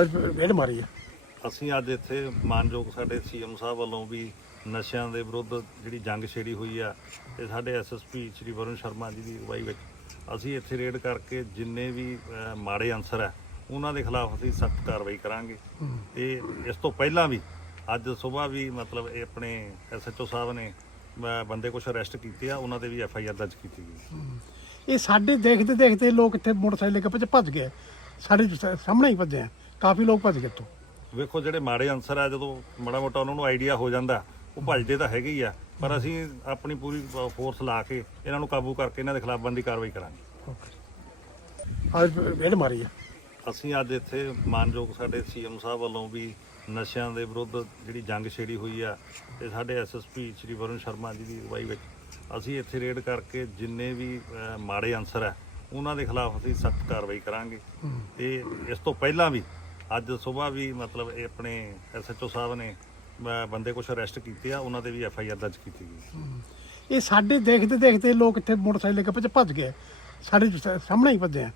ਅੱਜ ਰੇਡ ਮਾਰੀ ਆ। ਅਸੀਂ ਅੱਜ ਇੱਥੇ ਮਾਨਯੋਗ ਸਾਡੇ ਸੀਐਮ ਸਾਹਿਬ ਵੱਲੋਂ ਵੀ ਨਸ਼ਿਆਂ ਦੇ ਵਿਰੁੱਧ ਜਿਹੜੀ ਜੰਗ ਛੇੜੀ ਹੋਈ ਆ ਤੇ ਸਾਡੇ ਐਸਐਸਪੀ ਸ਼੍ਰੀ ਵਰੁਣ ਸ਼ਰਮਾ ਜੀ ਦੀ ਅਗਵਾਈ ਵਿੱਚ। ਅਸੀਂ ਇੱਥੇ ਰੇਡ ਕਰਕੇ ਜਿੰਨੇ ਵੀ ਅਹ, ਮਾੜੇ ਅਨਸਰ ਆ ਉਹਨਾਂ ਦੇ ਖਿਲਾਫ ਅਸੀਂ ਸਖਤ ਕਾਰਵਾਈ ਕਰਾਂਗੇ। ਤੇ ਇਸ ਤੋਂ ਪਹਿਲਾਂ ਵੀ ਅੱਜ ਸਵੇਰ ਵੀ ਮਤਲਬ ਇਹ ਆਪਣੇ ਐਸਐਚਓ ਸਾਹਿਬ ਨੇ ਅਹ, ਬੰਦੇ ਕੁਝ ਅਰੈਸਟ ਕੀਤੇ ਆ ਉਹਨਾਂ ਤੇ ਵੀ ਐਫਆਈਆਰ ਦਰਜ ਕੀਤੀ ਗਈ। ਇਹ ਸਾਡੇ ਦੇਖਦੇ ਦੇਖਦੇ ਲੋਕ ਇੱਥੇ ਮੋਟਰਸਾਈਕਲ ਲੈ ਕੇ ਪਿੱਛੇ ਭੱਜ ਗਏ। ਸਾਡੇ ਸ- ਸਾਹਮਣੇ ਹੀ ਭੱਜੇ ਆ। ਕਾਫੀ ਲੋਕ ਭੱਜ ਗਏ ਤੋਂ ਵੇਖੋ ਜਿਹੜੇ ਮਾੜੇ ਅਨਸਰ ਆ ਜਦੋਂ ਮਾੜਾ ਮੋਟਾ ਉਹਨਾਂ ਨੂੰ ਆਈਡੀਆ ਹੋ ਜਾਂਦਾ ਉਹ ਭੱਜਦੇ ਤਾਂ ਹੈਗੇ ਹੀ ਆ ਪਰ ਅਸੀਂ ਆਪਣੀ ਪੂਰੀ ਫੋਰਸ ਲਾ ਕੇ ਇਹਨਾਂ ਨੂੰ ਕਾਬੂ ਕਰਕੇ ਇਹਨਾਂ ਦੇ ਖਿਲਾਫ ਬੰਦੀ ਕਾਰਵਾਈ ਕਰਾਂਗੇ। ਅੱਜ ਰੇਡ ਮਾਰੀ ਆ। ਅਸੀਂ ਅੱਜ ਇੱਥੇ ਮਾਨਯੋਗ ਸਾਡੇ ਸੀਐਮ ਸਾਹਿਬ ਵੱਲੋਂ ਵੀ ਨਸ਼ਿਆਂ ਦੇ ਵਿਰੁੱਧ ਜਿਹੜੀ ਜੰਗ ਛੇੜੀ ਹੋਈ ਆ ਤੇ ਸਾਡੇ ਐਸਐਸਪੀ ਸ਼੍ਰੀ ਵਰੁਣ ਸ਼ਰਮਾ ਜੀ ਦੀ ਅਗਵਾਈ ਵਿੱਚ ਅਸੀਂ ਇੱਥੇ ਰੇਡ ਕਰਕੇ ਜਿੰਨੇ ਵੀ ਅਹ, ਮਾੜੇ ਅਨਸਰ ਆ ਉਹਨਾਂ ਦੇ ਖਿਲਾਫ ਅਸੀਂ ਸਖਤ ਕਾਰਵਾਈ ਕਰਾਂਗੇ। ਤੇ ਇਸ ਤੋਂ ਪਹਿਲਾਂ ਵੀ ਅੱਜ ਸਵੇਰ ਵੀ ਮਤਲਬ ਇਹ ਆਪਣੇ ਐਸਐਚਓ ਸਾਹਿਬ ਨੇ ਅਹ, ਬੰਦੇ ਕੁਝ ਅਰੈਸਟ ਕੀਤੇ ਆ ਉਹਨਾਂ ਤੇ ਵੀ ਐਫਆਈਆਰ ਦਰਜ ਕੀਤੀ ਗਈ। ਇਹ ਸਾਡੇ ਦੇਖਦੇ ਦੇਖਦੇ ਲੋਕ ਇੱਥੇ ਮੋਟਰਸਾਈਕਲ ਲੈ ਕੇ ਪਿੱਛੇ ਭੱਜ ਗਏ। ਸਾਡੇ ਸ- ਸਾਹਮਣੇ ਹੀ ਭੱਜੇ ਆ।